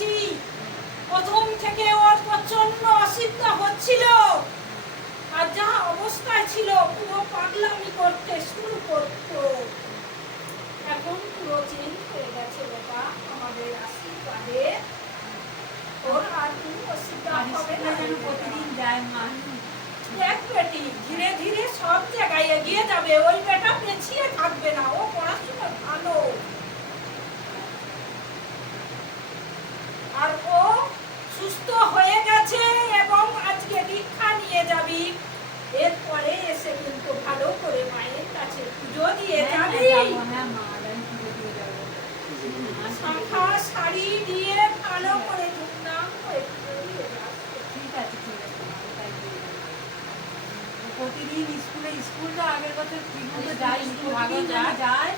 করেছি। প্রথম থেকে ওর প্রচন্ড অসুবিধা হচ্ছিল, আর যা অবস্থায় ছিল পুরো পাগলামি করতে শুরু করতো। এখন পুরো চেঞ্জ হয়ে গেছে বাবা, আমাদের আশীর্বাদে ওর আর কোনো অসুবিধা হবে না। প্রতিদিন যায় মা। দেখ বেটি, ধীরে ধীরে সব জায়গায় এগিয়ে যাবে। ওই বেটা পেছিয়ে থাকবে না, ও পড়াশোনা ভালো। আর ও সুস্থ হয়ে গেছে এবং আজকে দীক্ষা নিয়ে যাবি। এরপরে এসে কিন্তু ভালো করে মায়ের কাছে পুজো দিয়ে যাবি। শাখা শাড়ি দিয়ে ভালো করে ধুমধাম করে পুজো দিয়ে যাবি। ঠিক আছে ঠিক আছে, প্রতিদিন স্কুলটা আগের বছর ঠিকমতো যাই, যায়।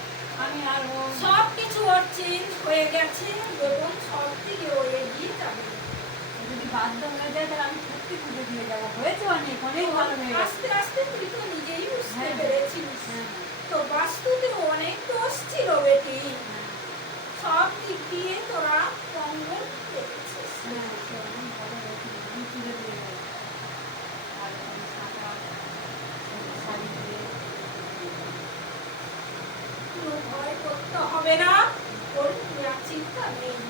আমি আর সব কিছু ওর চেঞ্জ হয়ে গেছে এবং সব দিকে ও এগিয়ে যাবে। যদি বাধ্য হয়ে যায় তাহলে আমি সত্যি পুজো দিয়ে যাবো। হয়েছে অনেক অনেক ভালো হয়ে গেছে। আস্তে আস্তে তুই তো নিজেই বুঝতে পেরেছিস। তো বাস্তুতে অনেক দোষ ছিল বেটি, সব দিক দিয়ে তোরা মঙ্গল পেয়েছিস। আমি পুজো দিয়ে যাবো। আর শাখা শাড়ি দিয়ে কোনো ভয় করতে হবে না, ওর চিন্তা নেই।